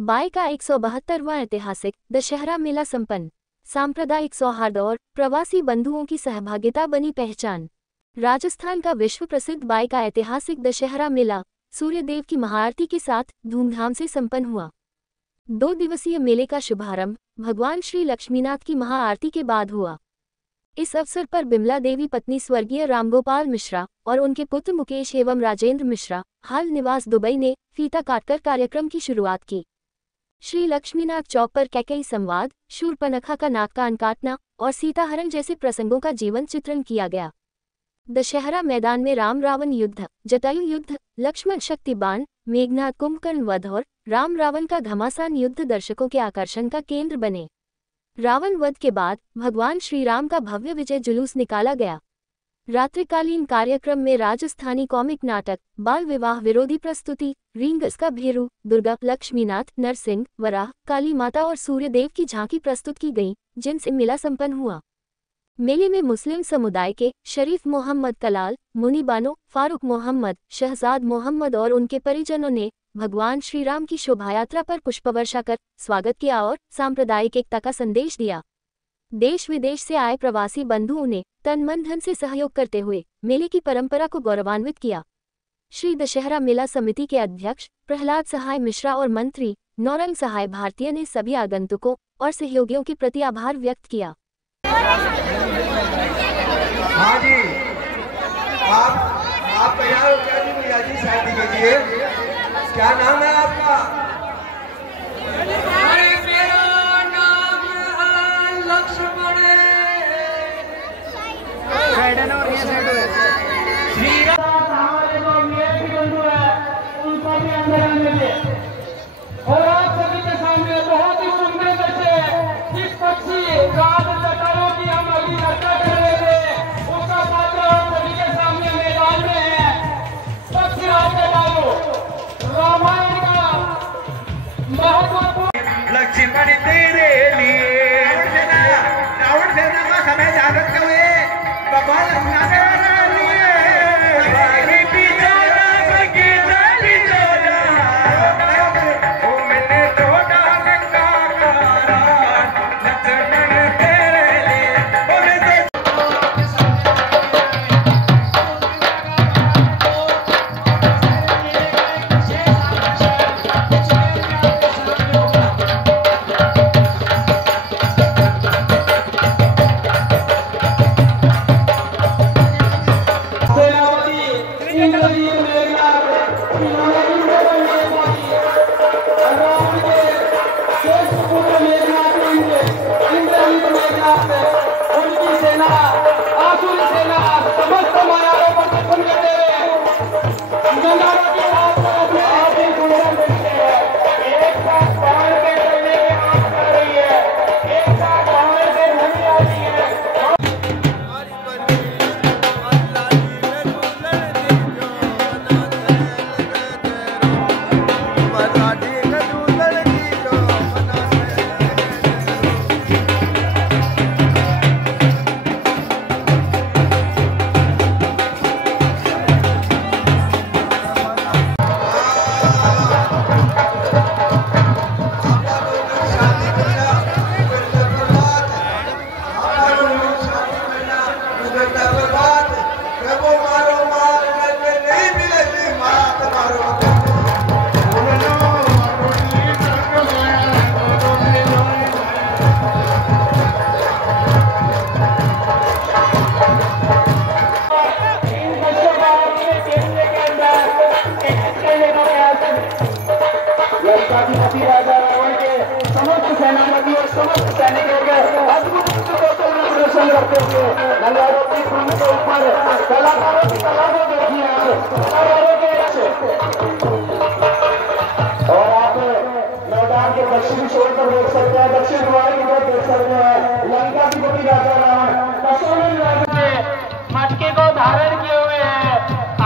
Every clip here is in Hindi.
बाय का 172वां ऐतिहासिक दशहरा मेला संपन्न। सांप्रदायिक सौहार्द और प्रवासी बंधुओं की सहभागिता बनी पहचान। राजस्थान का विश्व प्रसिद्ध बाय का ऐतिहासिक दशहरा मेला सूर्यदेव की महाआरती के साथ धूमधाम से संपन्न हुआ। 2 दिवसीय मेले का शुभारंभ भगवान श्री लक्ष्मीनाथ की महाआरती के बाद हुआ। इस अवसर पर बिमला देवी पत्नी स्वर्गीय रामगोपाल मिश्रा और उनके पुत्र मुकेश एवं राजेंद्र मिश्रा हाल निवास दुबई ने फीता काटकर कार्यक्रम की शुरुआत की। श्री लक्ष्मीनाथ चौक पर कैकेयी संवाद, शूर्पणखा का नाक कान काटना और सीताहरण जैसे प्रसंगों का जीवन चित्रण किया गया। दशहरा मैदान में राम रावण युद्ध, जटायु युद्ध, लक्ष्मण शक्ति बाण, मेघनाथ कुंभकर्ण वध और राम रावण का घमासान युद्ध दर्शकों के आकर्षण का केंद्र बने। रावण वध के बाद भगवान श्री राम का भव्य विजय जुलूस निकाला गया। रात्रिकालीन कार्यक्रम में राजस्थानी कॉमिक नाटक, बाल विवाह विरोधी प्रस्तुति, रींगस का भेरू, दुर्गा, लक्ष्मीनाथ, नरसिंह, वराह, काली माता और सूर्यदेव की झांकी प्रस्तुत की गई, जिनसे मेला संपन्न हुआ। मेले में मुस्लिम समुदाय के शरीफ मोहम्मद कलाल, मुनी बानो, फारूक मोहम्मद, शहजाद मोहम्मद और उनके परिजनों ने भगवान श्री राम की शोभायात्रा पर पुष्पवर्षा कर स्वागत किया और सांप्रदायिक एकता का संदेश दिया। देश विदेश से आए प्रवासी बंधुओं ने तन मन धन से सहयोग करते हुए मेले की परंपरा को गौरवान्वित किया। श्री दशहरा मेला समिति के अध्यक्ष प्रहलाद सहाय मिश्रा और मंत्री नौरंग सहाय भारतीय ने सभी आगंतुकों और सहयोगियों के प्रति आभार व्यक्त किया। हाँ जी, आप तैयार हो गया जी भैया जी शादी के लिए? क्या नाम है आपका? मेरा नाम है लक्ष्मण। श्री राम हमारे जो मेरे भी बंधु है उनको भी अंदर आने दे। और आप सभी के सामने बहुत ही सुंदर बच्चे जिस पक्षी राज जटाओं की हम अभी चर्चा कर रहे थे उसका पात्र आप सभी के सामने मैदान में है। पक्षी राज जटाओ रामायण का महत्वपूर्ण लक्ष्मण तेरे लिए रावण सेना का समय जागृत हुए भगवान लक्ष्मण राजा रावण के समस्त सेनापति और समस्त सैनिकों के अद्भुत प्रदर्शन करते हुए नंगारों की भूमि के ऊपर कलाकारों की कला को देखिए और आप मैदान के दक्षिणी छोर पर देख सकते हैं, दक्षिण द्वार की तरफ देख सकते हैं लंका की पति राजा रावण मटके को धारण किए हुए है।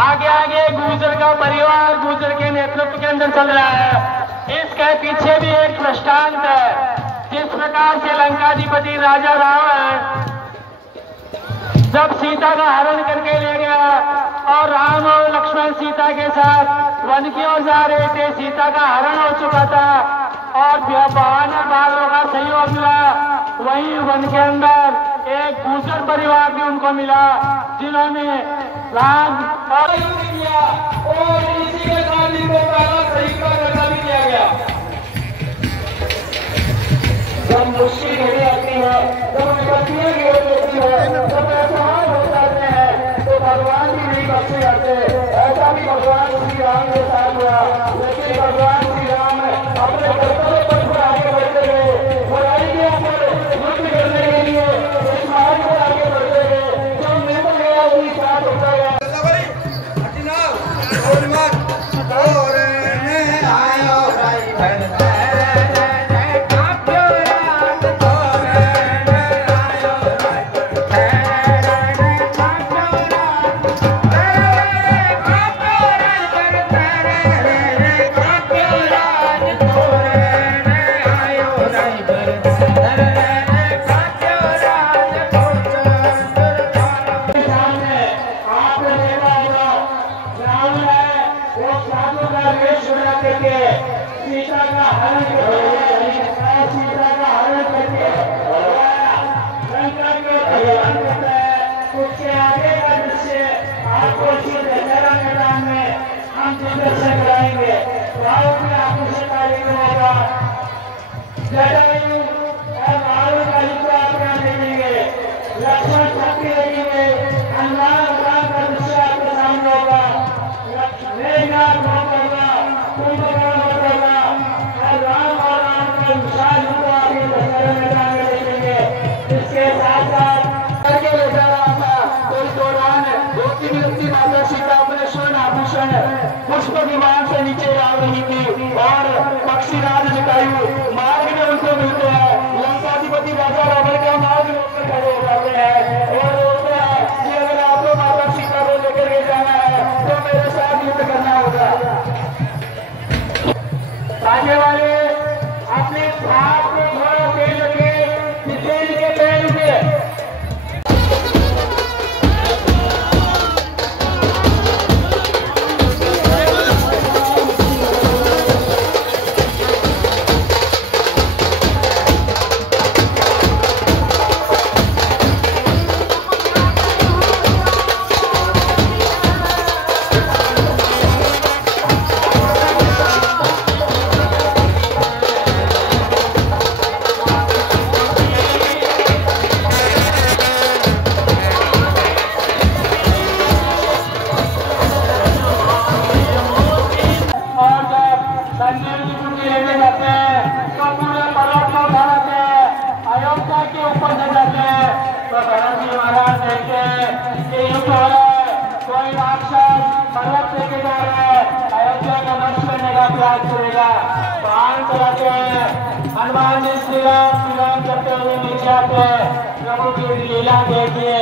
आगे आगे गुर्जर का परिवार गुर्जर के नेतृत्व के अंदर चल रहा है। इसके पीछे भी एक दृष्टांत है। जिस प्रकार से लंकाधिपति राजा रावण जब सीता का हरण करके ले गया और राम और लक्ष्मण सीता के साथ वन की ओर जा रहे थे, सीता का हरण हो चुका था। और 52 बालों का सहयोग मिला। वहीं वन के अंदर एक गुर्जर परिवार भी उनको मिला जिन्होंने राग और किया और इसी के साथ इनको पहला तरीका रखा भी किया गया। जब मुश्किल घड़ी आती है, जब विपत्तियां की ओर होती है, जब असहाय हो जाते हैं तो भगवान भी नहीं बख्शे जाते। ऐसा भी भगवान श्री राम के साथ हुआ, लेकिन भगवान श्री राम अपने कर्तव्य पथ पर आगे बढ़ते गए, बुराई के ऊपर युद्ध करने के लिए इस मार्ग पर आगे बढ़ते गए। जो मिल गया वही साथ होता गया। उसके आगे का दृश्य आपको दशहरा मैदान में हम दर्शन कराएंगे। बहुत ही आकर्षक कार्यक्रम होगा। जटायु और रावण का युद्ध आप यहाँ देखेंगे, लक्ष्मण शक्ति देखेंगे, हनुमान का दृश्य आपके सामने होगा। मेघनाथ होगा, कुंभकर्ण होगा और राम और राम का विशाल युद्ध आप ये दशहरा मैदान में देखेंगे। इसके साथ साथ पुष्प विमान से नीचे आ रही थी और पक्षीराज जटायु मार्ग में उनको मिलते हैं। लंकाधिपति राजा रावण का मार्ग में खड़े हो जाते हैं और बोलते हैं कि अगर आपको माता सीता को लेकर के जाना है तो मेरे साथ युद्ध करना होगा। आगे वाले अपने हाथ में थोड़ा तेल रखे, तेल के पैर में हनुमान जी श्री राम करते हुए नीचे आते प्रभु की लीला देखिए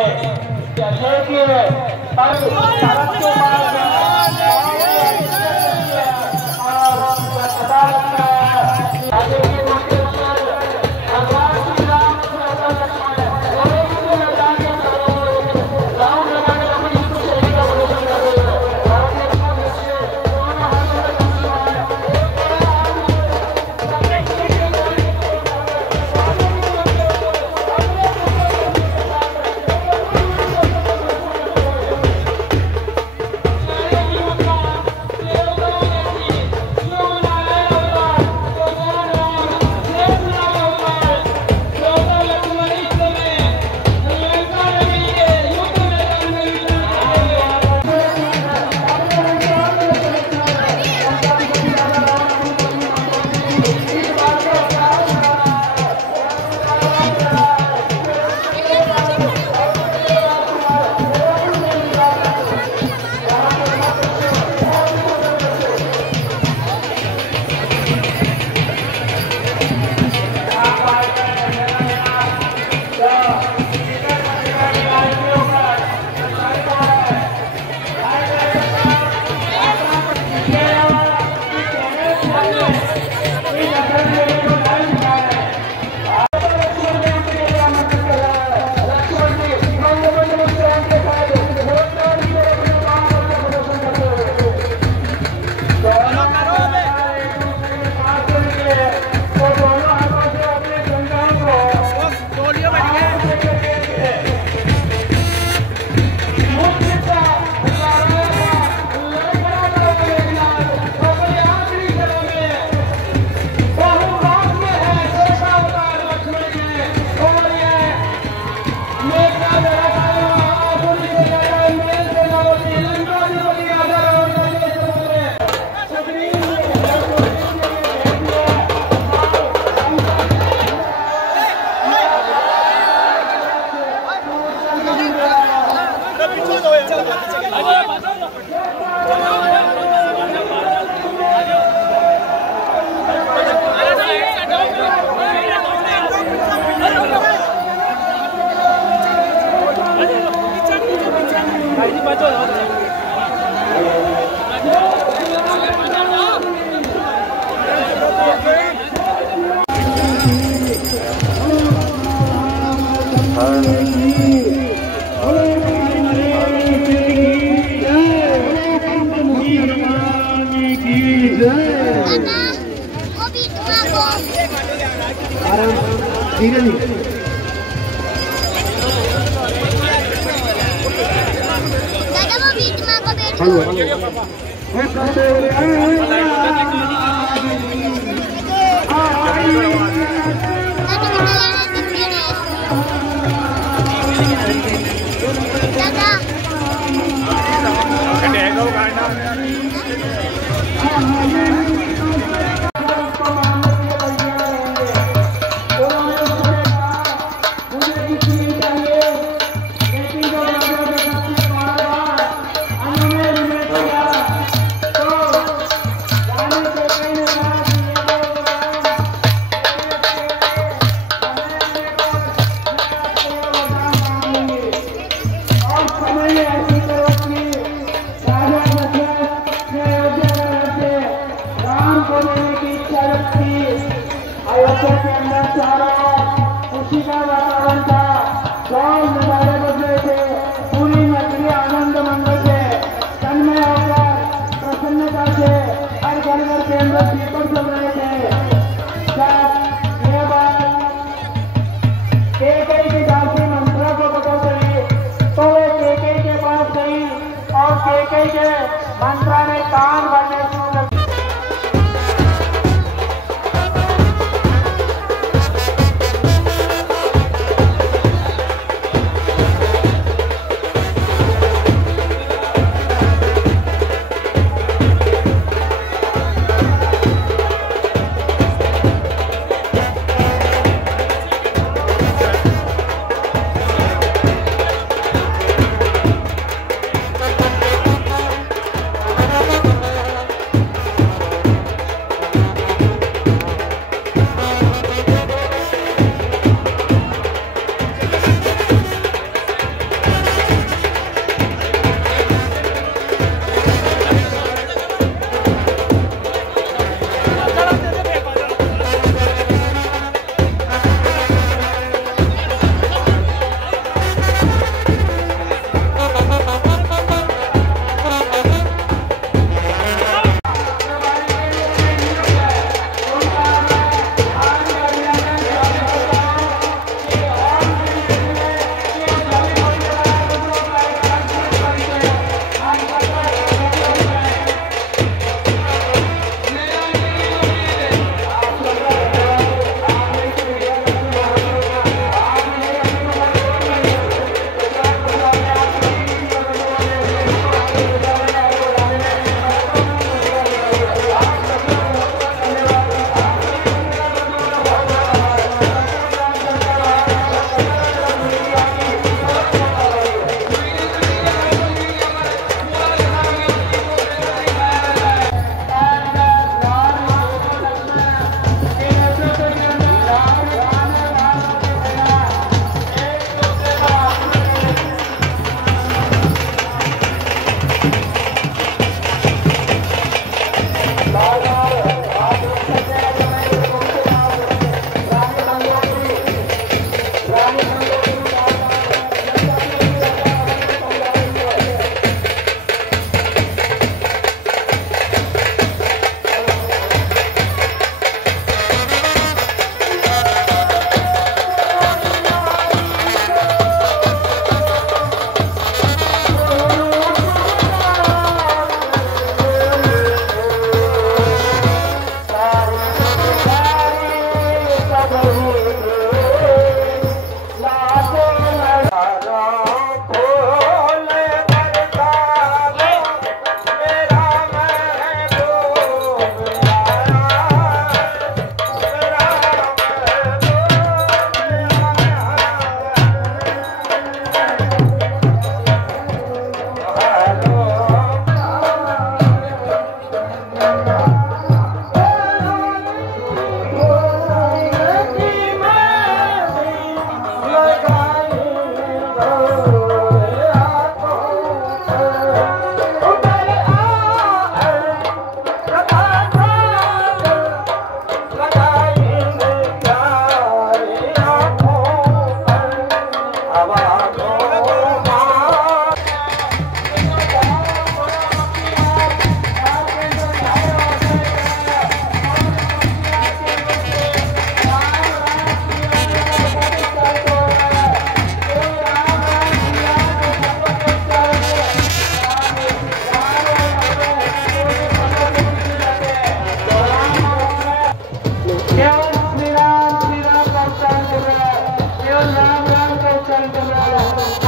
आंदोलन चल रहा है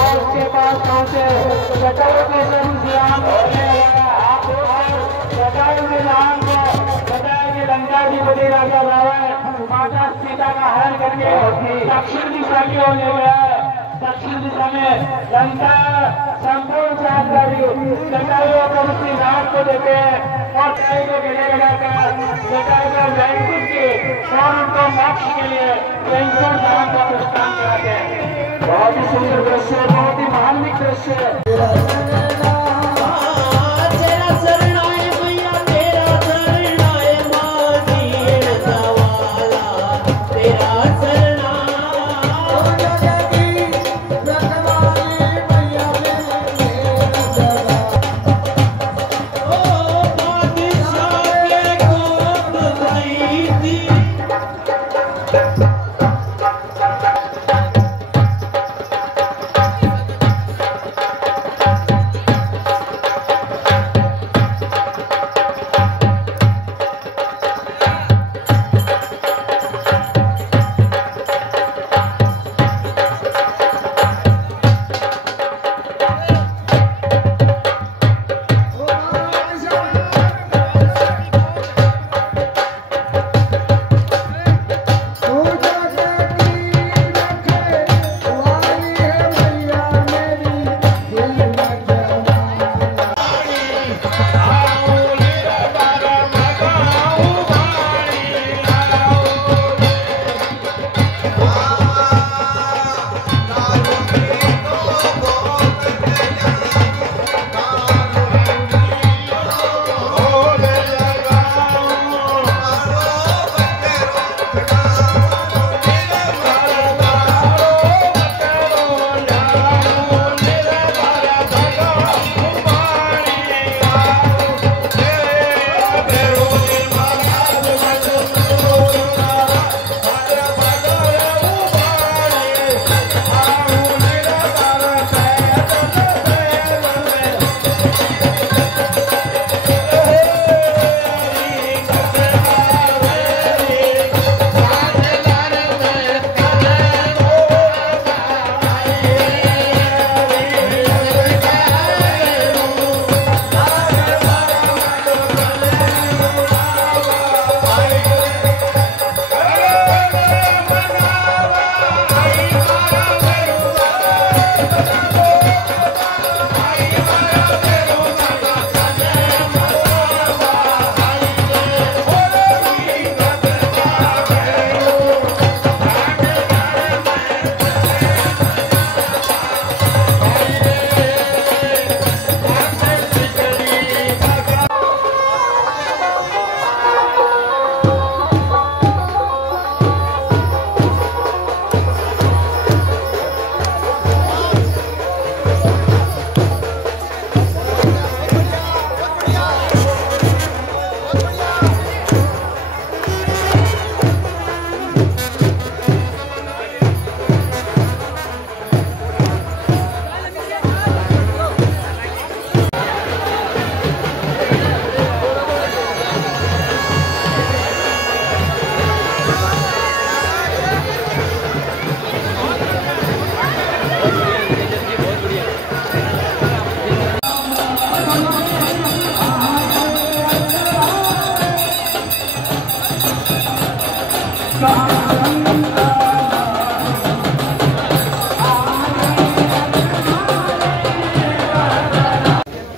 और उसके पास पहुंचे जटायु के नाम जटायु के नाम को बताया कि लंका की बड़ी राजा रावण माता सीता का हरण करके दक्षिण दिशा की ओर ले गया। दक्षिण दिशा में लंका संपूर्ण जानकारी जटायु को उसकी नाक को देते हैं और जटायु को गले लगाकर जटायु को वैकुंठ के और उनको मोक्ष के लिए वैकुंठ धाम का प्रस्थान कराते हैं। बहुत ही सुंदर दृश्य, बहुत ही मार्मिक दृश्य।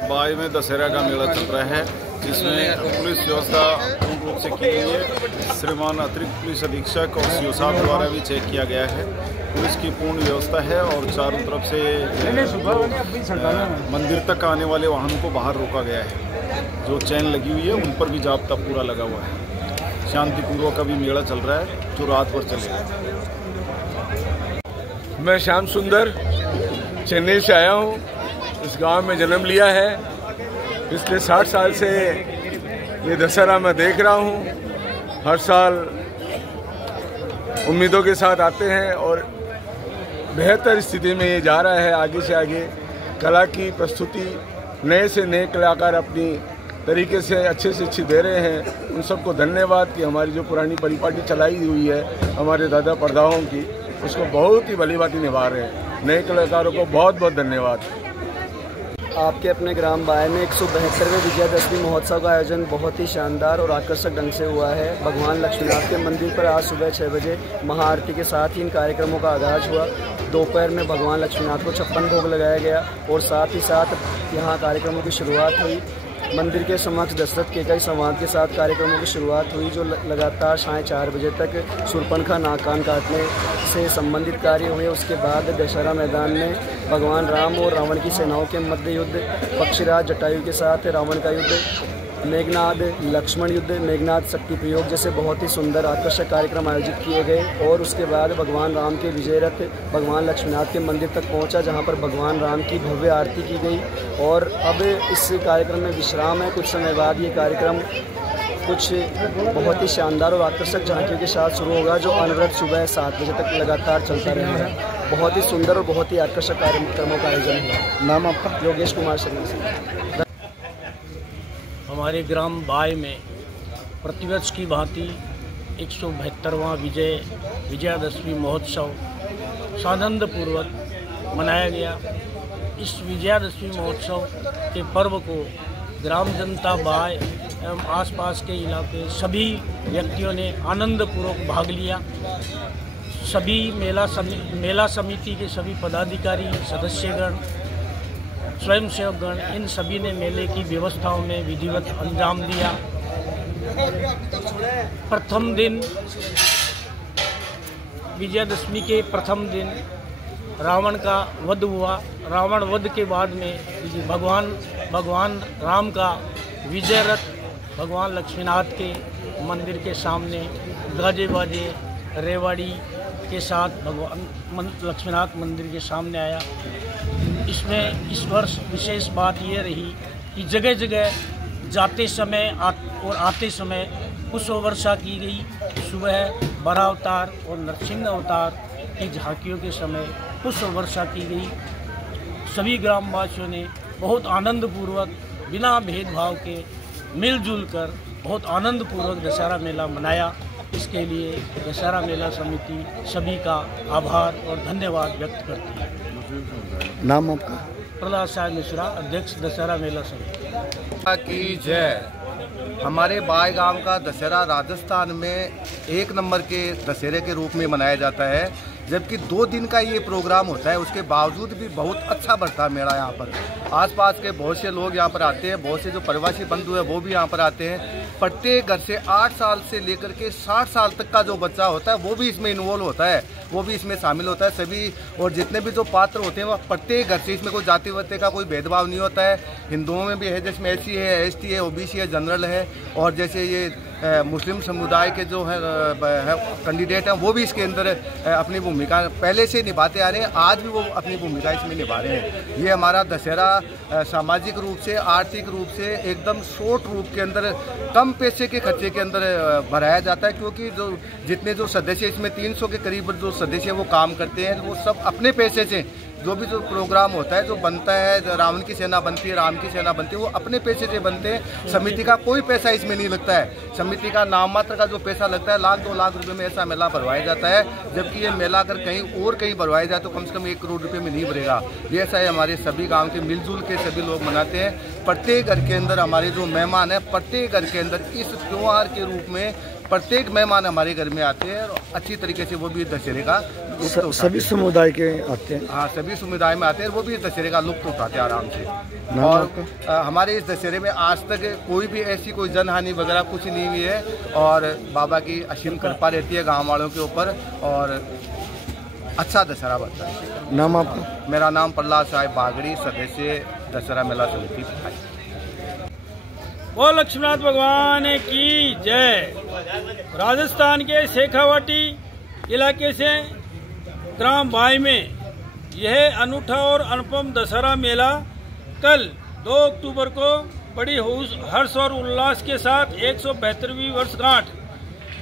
बाई में दशहरा का मेला चल रहा है, जिसमें पुलिस व्यवस्था पूर्ण रूप से की गई है। श्रीमान अतिरिक्त पुलिस अधीक्षक और सीओ साहब द्वारा भी चेक किया गया है। पुलिस की पूर्ण व्यवस्था है और चारों तरफ से मंदिर तक आने वाले वाहनों को बाहर रोका गया है। जो चैन लगी हुई है उन पर भी जाब्ता पूरा लगा हुआ है। शांतिपूर्वक अभी मेला चल रहा है जो रात भर चलेगा। मैं श्याम सुंदर चेन्नई से आया हूँ। इस गांव में जन्म लिया है। पिछले 60 साल से ये दशहरा मैं देख रहा हूँ। हर साल उम्मीदों के साथ आते हैं और बेहतर स्थिति में ये जा रहा है। आगे से आगे कला की प्रस्तुति नए से नए कलाकार अपनी तरीके से अच्छे से अच्छी दे रहे हैं। उन सबको धन्यवाद कि हमारी जो पुरानी परिपाटी चलाई हुई है हमारे दादा परदादाओं की, उसको बहुत ही भली भांति निभा रहे हैं। नए कलाकारों को बहुत बहुत धन्यवाद। आपके अपने ग्राम बाय में 172वें विजयादशमी महोत्सव का आयोजन बहुत ही शानदार और आकर्षक ढंग से हुआ है। भगवान लक्ष्मीनाथ के मंदिर पर आज सुबह 6 बजे महाआरती के साथ ही इन कार्यक्रमों का आगाज हुआ। दोपहर में भगवान लक्ष्मीनाथ को 56 भोग लगाया गया और साथ ही साथ यहाँ कार्यक्रमों की शुरुआत हुई। मंदिर के समक्ष दशरथ केकई संवाद के साथ कार्यक्रमों की शुरुआत हुई, जो लगातार 4:30 बजे तक शूर्पणखा नाक कान काटने से संबंधित कार्य हुए। उसके बाद दशहरा मैदान में भगवान राम और रावण की सेनाओं के मध्य युद्ध, पक्षीराज जटायु के साथ रावण का युद्ध, मेघनाद लक्ष्मण युद्ध, मेघनाद शक्ति प्रयोग जैसे बहुत ही सुंदर आकर्षक कार्यक्रम आयोजित किए गए। और उसके बाद भगवान राम के विजय रथ भगवान लक्ष्मीनाथ के मंदिर तक पहुंचा, जहां पर भगवान राम की भव्य आरती की गई। और अब इस कार्यक्रम में विश्राम है। कुछ समय बाद ये कार्यक्रम कुछ बहुत ही शानदार और आकर्षक झांकियों के साथ शुरू होगा, जो अनवरत सुबह 7 बजे तक लगातार चलता रहेगा। बहुत ही सुंदर और बहुत ही आकर्षक कार्यक्रमों का आयोजन हुआ। नाम आपका? योगेश कुमार शर्मा से। हमारे ग्राम बाय में प्रतिवर्ष की भांति 172वां विजयादशमी महोत्सव सानंदपूर्वक मनाया गया। इस विजयादशमी महोत्सव के पर्व को ग्राम जनता बाय एवं आसपास के इलाके सभी व्यक्तियों ने आनंदपूर्वक भाग लिया। सभी मेला समिति के सभी पदाधिकारी, सदस्यगण, स्वयंसेवकगण, इन सभी ने मेले की व्यवस्थाओं में विधिवत अंजाम दिया। प्रथम दिन विजयादशमी के प्रथम दिन रावण का वध हुआ। रावण वध के बाद में भगवान राम का विजय रथ भगवान लक्ष्मीनाथ के मंदिर के सामने गाजे बाजे रेवाड़ी के साथ भगवान लक्ष्मीनाथ मंदिर के सामने आया। इसमें इस वर्ष विशेष बात ये रही कि जगह जगह जाते समय और आते समय पुष्प वर्षा की गई। सुबह बरा अवतार और नरसिंह अवतार की झांकियों के समय पुष्प वर्षा की गई। सभी ग्रामवासियों ने बहुत आनंदपूर्वक बिना भेदभाव के मिलजुल कर बहुत आनंदपूर्वक दशहरा मेला मनाया। इसके लिए दशहरा मेला समिति सभी का आभार और धन्यवाद व्यक्त करती है। नाम आपका? प्रहलाद साहब मिश्रा, अध्यक्ष दशहरा मेला समिति की जय। हमारे बाय गांव का दशहरा राजस्थान में 1 नंबर के दशहरे के रूप में मनाया जाता है। जबकि 2 दिन का ये प्रोग्राम होता है, उसके बावजूद भी बहुत अच्छा बढ़ता है मेला। यहाँ पर आसपास के बहुत से लोग यहाँ पर आते हैं, बहुत से जो प्रवासी बंधु है वो भी यहाँ पर आते हैं। प्रत्येक घर से 8 साल से लेकर के 60 साल तक का जो बच्चा होता है वो भी इसमें इन्वॉल्व होता है, वो भी इसमें शामिल होता है सभी। और जितने भी जो पात्र होते हैं वह प्रत्येक घर से, इसमें कोई जाति वाति का कोई भेदभाव नहीं होता है। हिंदुओं में भी है, जिसमें SC है, ST है, OBC है, जनरल है। और जैसे ये मुस्लिम समुदाय के जो है कैंडिडेट हैं वो भी इसके अंदर अपनी भूमिका पहले से निभाते आ रहे हैं। आज भी वो अपनी भूमिका इसमें निभा रहे हैं। ये हमारा दशहरा सामाजिक रूप से, आर्थिक रूप से एकदम शॉर्ट रूप के अंदर कम पैसे के खर्चे के अंदर भराया जाता है, क्योंकि जो जितने जो सदस्य इसमें 300 के करीब जो सदस्य वो काम करते हैं, वो सब अपने पैसे से जो भी जो प्रोग्राम होता है, जो बनता है, रावण की सेना बनती है, राम की सेना बनती है, वो अपने पैसे से बनते हैं। समिति का कोई पैसा इसमें नहीं लगता है। समिति का नाम मात्र का जो पैसा लगता है 1 लाख 2 लाख रुपए में ऐसा मेला भरवाया जाता है। जबकि ये मेला अगर कहीं भरवाया जाए तो कम से कम 1 करोड़ रुपए में नहीं भरेगा। ये ऐसा है, हमारे सभी गाँव के मिलजुल के सभी लोग मनाते हैं। प्रत्येक घर के अंदर हमारे जो मेहमान हैं, प्रत्येक घर के अंदर इस त्योहार के रूप में प्रत्येक मेहमान हमारे घर में आते हैं और अच्छी तरीके से वो भी दशहरे का सभी समुदाय के आते हैं। हाँ, सभी समुदाय में आते हैं, वो भी दशहरे का लुत्फ उठाते हैं आराम से। और हमारे इस दशहरे में आज तक कोई भी ऐसी कोई जनहानि वगैरह कुछ नहीं हुई है और बाबा की असीम कृपा रहती है गाँव वालों के ऊपर और अच्छा दशहरा बनता है। नाम आपका? मेरा नाम प्रहलाद साहब बागड़ी, सदस्य दशहरा मेला समिति। वो लक्ष्मीनाथ भगवान की जय। राजस्थान के शेखावाटी इलाके से ग्राम बाय में यह अनूठा और अनुपम दशहरा मेला कल 2 अक्टूबर को बड़ी हर्ष और उल्लास के साथ 172वीं वर्षगांठ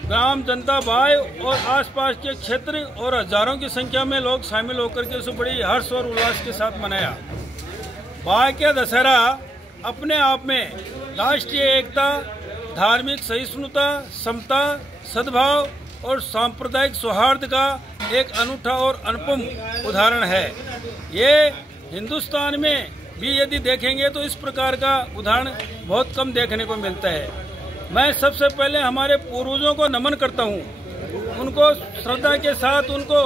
ग्राम जनता बाय और आसपास के क्षेत्र और हजारों की संख्या में लोग शामिल होकर के उसे बड़ी हर्ष और उल्लास के साथ मनाया। बाय का दशहरा अपने आप में राष्ट्रीय एकता, धार्मिक सहिष्णुता, समता, सद्भाव और सांप्रदायिक सौहार्द का एक अनूठा और अनुपम उदाहरण है। ये हिंदुस्तान में भी यदि देखेंगे तो इस प्रकार का उदाहरण बहुत कम देखने को मिलता है। मैं सबसे पहले हमारे पूर्वजों को नमन करता हूँ, उनको श्रद्धा के साथ उनको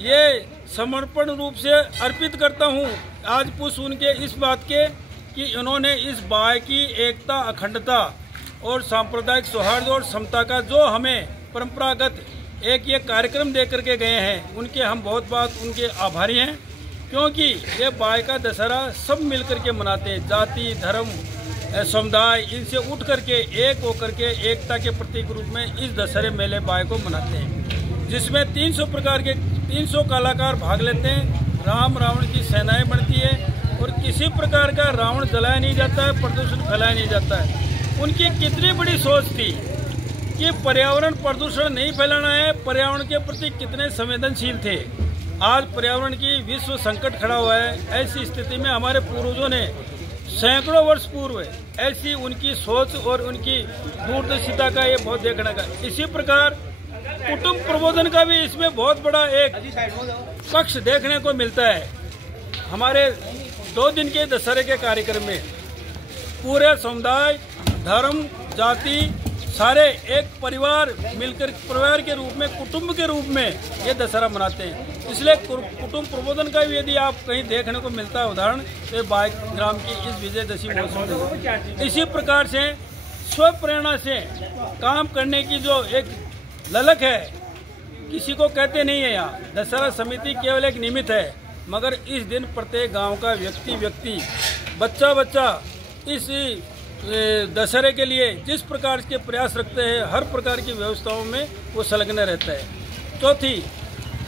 ये समर्पण रूप से अर्पित करता हूँ। आज पुष्प उनके इस बात के कि इन्होंने इस बाय की एकता, अखंडता और सांप्रदायिक सौहार्द और समता का जो हमें परंपरागत एक ये कार्यक्रम दे करके गए हैं, उनके हम बहुत उनके आभारी हैं। क्योंकि ये बाय का दशहरा सब मिल करके मनाते हैं, जाति, धर्म, समुदाय इनसे उठ करके एक होकर के एकता के प्रतीक रूप में इस दशहरे मेले बाय को मनाते हैं, जिसमें 300 प्रकार के 300 कलाकार भाग लेते हैं। राम रावण की सेनाएं बनती है और किसी प्रकार का रावण जलाया नहीं जाता है, प्रदूषण फैलाया नहीं जाता है। उनकी कितनी बड़ी सोच थी कि पर्यावरण प्रदूषण नहीं फैलाना है, पर्यावरण के प्रति कितने संवेदनशील थे। आज पर्यावरण की विश्व संकट खड़ा हुआ है, ऐसी स्थिति में हमारे पूर्वजों ने सैकड़ों वर्ष पूर्व ऐसी उनकी सोच और उनकी दूरदर्शिता का ये बहुत देखने का। इसी प्रकार कुटुंब प्रबोधन का भी इसमें बहुत बड़ा एक पक्ष देखने को मिलता है। हमारे 2 दिन के दशहरे के कार्यक्रम में पूरे समुदाय, धर्म, जाति सारे एक परिवार मिलकर परिवार के रूप में, कुटुंब के रूप में ये दशहरा मनाते हैं। इसलिए कुटुंब प्रबोधन का भी यदि आप कहीं देखने को मिलता है उदाहरण, तो बाय ग्राम की इस विजयदशमी महोत्सव में इसी प्रकार से स्व प्रेरणा से काम करने की जो एक ललक है, किसी को कहते नहीं है। यहाँ दशहरा समिति केवल एक निमित्त है, मगर इस दिन प्रत्येक गांव का व्यक्ति, बच्चा इस दशहरे के लिए जिस प्रकार के प्रयास रखते हैं, हर प्रकार की व्यवस्थाओं में वो संलग्न रहता है। चौथी,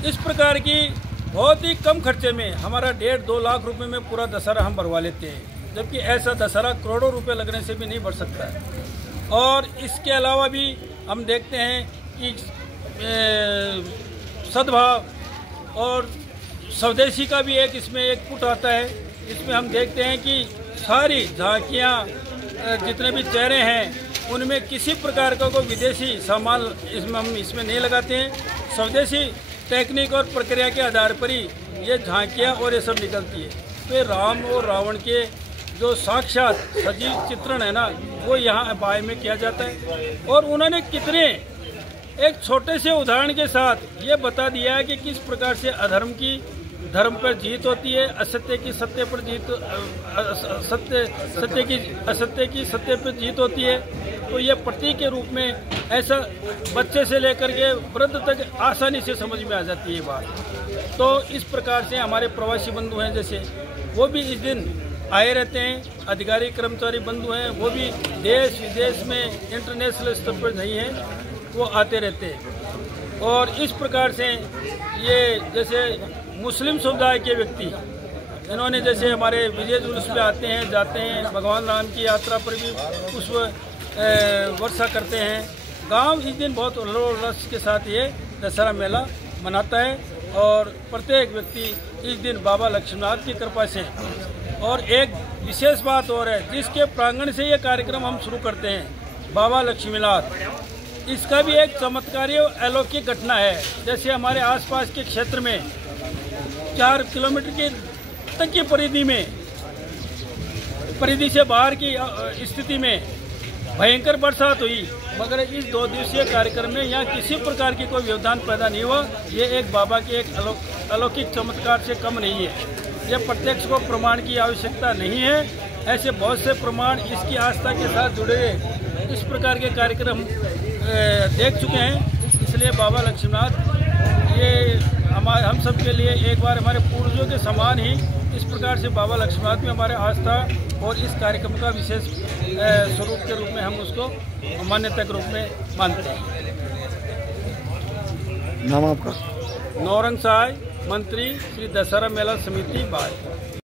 इस प्रकार की बहुत ही कम खर्चे में हमारा 1.5-2 लाख रुपए में पूरा दशहरा हम भरवा लेते हैं, जबकि ऐसा दशहरा करोड़ों रुपए लगने से भी नहीं बढ़ सकता है। और इसके अलावा भी हम देखते हैं कि सद्भाव और स्वदेशी का भी एक इसमें एक पुट आता है। इसमें हम देखते हैं कि सारी झांकियाँ, जितने भी चेहरे हैं, उनमें किसी प्रकार का कोई विदेशी सामान हम इसमें नहीं लगाते हैं। स्वदेशी टेक्निक और प्रक्रिया के आधार पर ही ये झांकियाँ और ये सब निकलती है। तो राम और रावण के जो साक्षात सजीव चित्रण है ना, वो यहाँ बाय में किया जाता है। और उन्होंने कितने एक छोटे से उदाहरण के साथ ये बता दिया है कि किस प्रकार से अधर्म की धर्म पर जीत होती है, असत्य की सत्य पर जीत, सत्य की असत्य की सत्य पर जीत होती है। तो ये प्रतीक के रूप में ऐसा बच्चे से लेकर के वृद्ध तक आसानी से समझ में आ जाती है बात। तो इस प्रकार से हमारे प्रवासी बंधु हैं, जैसे वो भी इस दिन आए रहते हैं। अधिकारी कर्मचारी बंधु हैं, वो भी देश विदेश में इंटरनेशनल स्तर पर नहीं हैं, वो आते रहते हैं। और इस प्रकार से ये जैसे मुस्लिम समुदाय के व्यक्ति, इन्होंने जैसे हमारे विजय जुलूस में आते हैं, जाते हैं, भगवान राम की यात्रा पर भी पुष्प वर्षा करते हैं। गांव इस दिन बहुत उल्लास के साथ ये दशहरा मेला मनाता है। और प्रत्येक व्यक्ति इस दिन बाबा लक्ष्मीनाथ की कृपा से, और एक विशेष बात और है जिसके प्रांगण से ये कार्यक्रम हम शुरू करते हैं, बाबा लक्ष्मीनाथ, इसका भी एक चमत्कारी और अलौकिक घटना है। जैसे हमारे आसपास के क्षेत्र में 4 किलोमीटर की तक की परिधि से बाहर की स्थिति में भयंकर बरसात हुई, मगर इस 2 दिवसीय कार्यक्रम में यहाँ किसी प्रकार की कोई व्यवधान पैदा नहीं हुआ। ये एक बाबा के एक अलौकिक चमत्कार से कम नहीं है। यह प्रत्यक्ष को प्रमाण की आवश्यकता नहीं है, ऐसे बहुत से प्रमाण इसकी आस्था के साथ जुड़े इस प्रकार के कार्यक्रम देख चुके हैं। इसलिए बाबा लक्ष्मीनाथ ये हम सब के लिए एक बार हमारे पूर्वजों के समान ही इस प्रकार से बाबा लक्ष्मीनाथ में हमारे आस्था और इस कार्यक्रम का विशेष स्वरूप के रूप में हम उसको मान्यता के रूप में मानते हैं। नाम आपका? नौरंग साय, मंत्री, श्री दशहरा मेला समिति बाय।